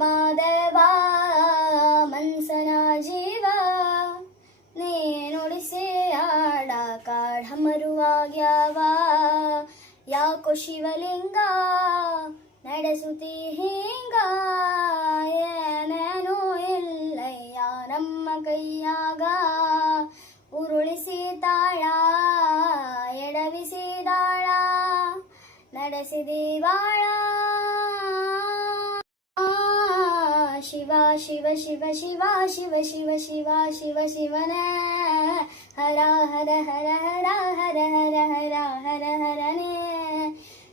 ಮಾದೇವ ಮನ್ಸನ ಜೀವ ನೀ ನುಡಿಸಿ ಆಡಾಕ ಢಮರುವಾಗ್ಯಾವ ಯಾಕೋ ಶಿವಲಿಂಗ ನಡೆಸುತ್ತಿ ಹಿಂಗ ಏನೇನೂ ಇಲ್ಲಯ್ಯ ನಮ್ಮ ಕೈಯಾಗ ಉರುಳಿಸಿ ತಾಳ ಎಡವಿಸಿದಾಳ ನಡೆಸಿದಿ ಬಾಳ ಶಿವ ಶಿವ ಶಿವ ಶಿವ ಶಿವ ಶಿವ ಶಿವ ಶಿವ ಶಿವನೇ ಹರ ಹರ ಹರ ಹರ ಹರ ಹರ ಹರ ಹರ ಹರನೇ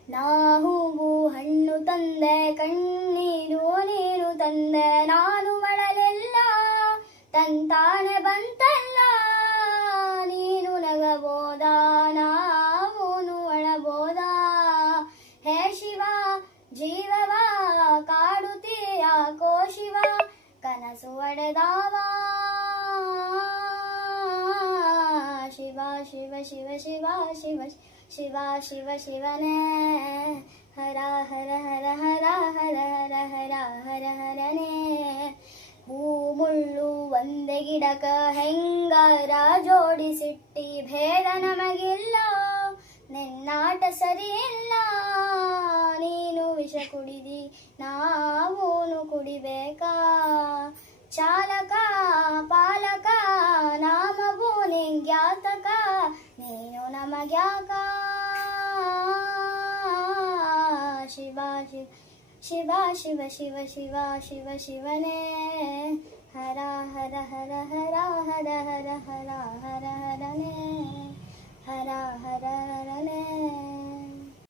ನಾ ಹೂವು ಹಣ್ಣು ತಂದೆ ಕಣ್ಣೀರು ನೀರು ತಂದೆ ನಾನು ಮಳಲೆಲ್ಲ ತಂತಾನೆ ಬಂತಲ್ಲ ನೀನು ನಗಬೋದ ನಾವೂನು ಅಳಬೋದ ಹೇ ಶಿವ ಜೀವವ ಕಾಡುತ್ತೀಯಾಕೋ ಶಿವ ಕನಸು ಒಡೆದಾವ ಶಿವ ಶಿವ ಶಿವ ಶಿವ ಶಿವ ಶಿವ ಶಿವ ಶಿವನೇ ಹರ ಹರ ಹರ ಹರ ಹರ ಹರ ಹರ ಹರ ಹರನೇ ಹೂ ಮುಳ್ಳು ಒಂದೇ ಗಿಡಕ ಹೆಂಗಾರ ಜೋಡಿಸಿಟ್ಟಿ ಭೇದ ನಮಗಿಲ್ಲ ನಿನ್ನಾಟ ಸರಿಯಿಲ್ಲ ನೀನು ವಿಷ ಕುಡಿದಿ ನಾವೂನು ಕುಡಿಬೇಕಾ ಚಾಲಕ ಪಾಲಕ ನಾಮವು ನಿಂಗ್ಯಾತಕ ನೀನು ನಮಗ್ಯಾಕ ಶಿವ ಶಿವ ಶಿವ ಶಿವ ಶಿವ ಶಿವ ಶಿವನೇ ಹರ ಹರ ಹರ ಹರ ಹರ ಹರ ಹರ ಹರ ಹರನೇ ಹರ ಹರ ಹರನೇ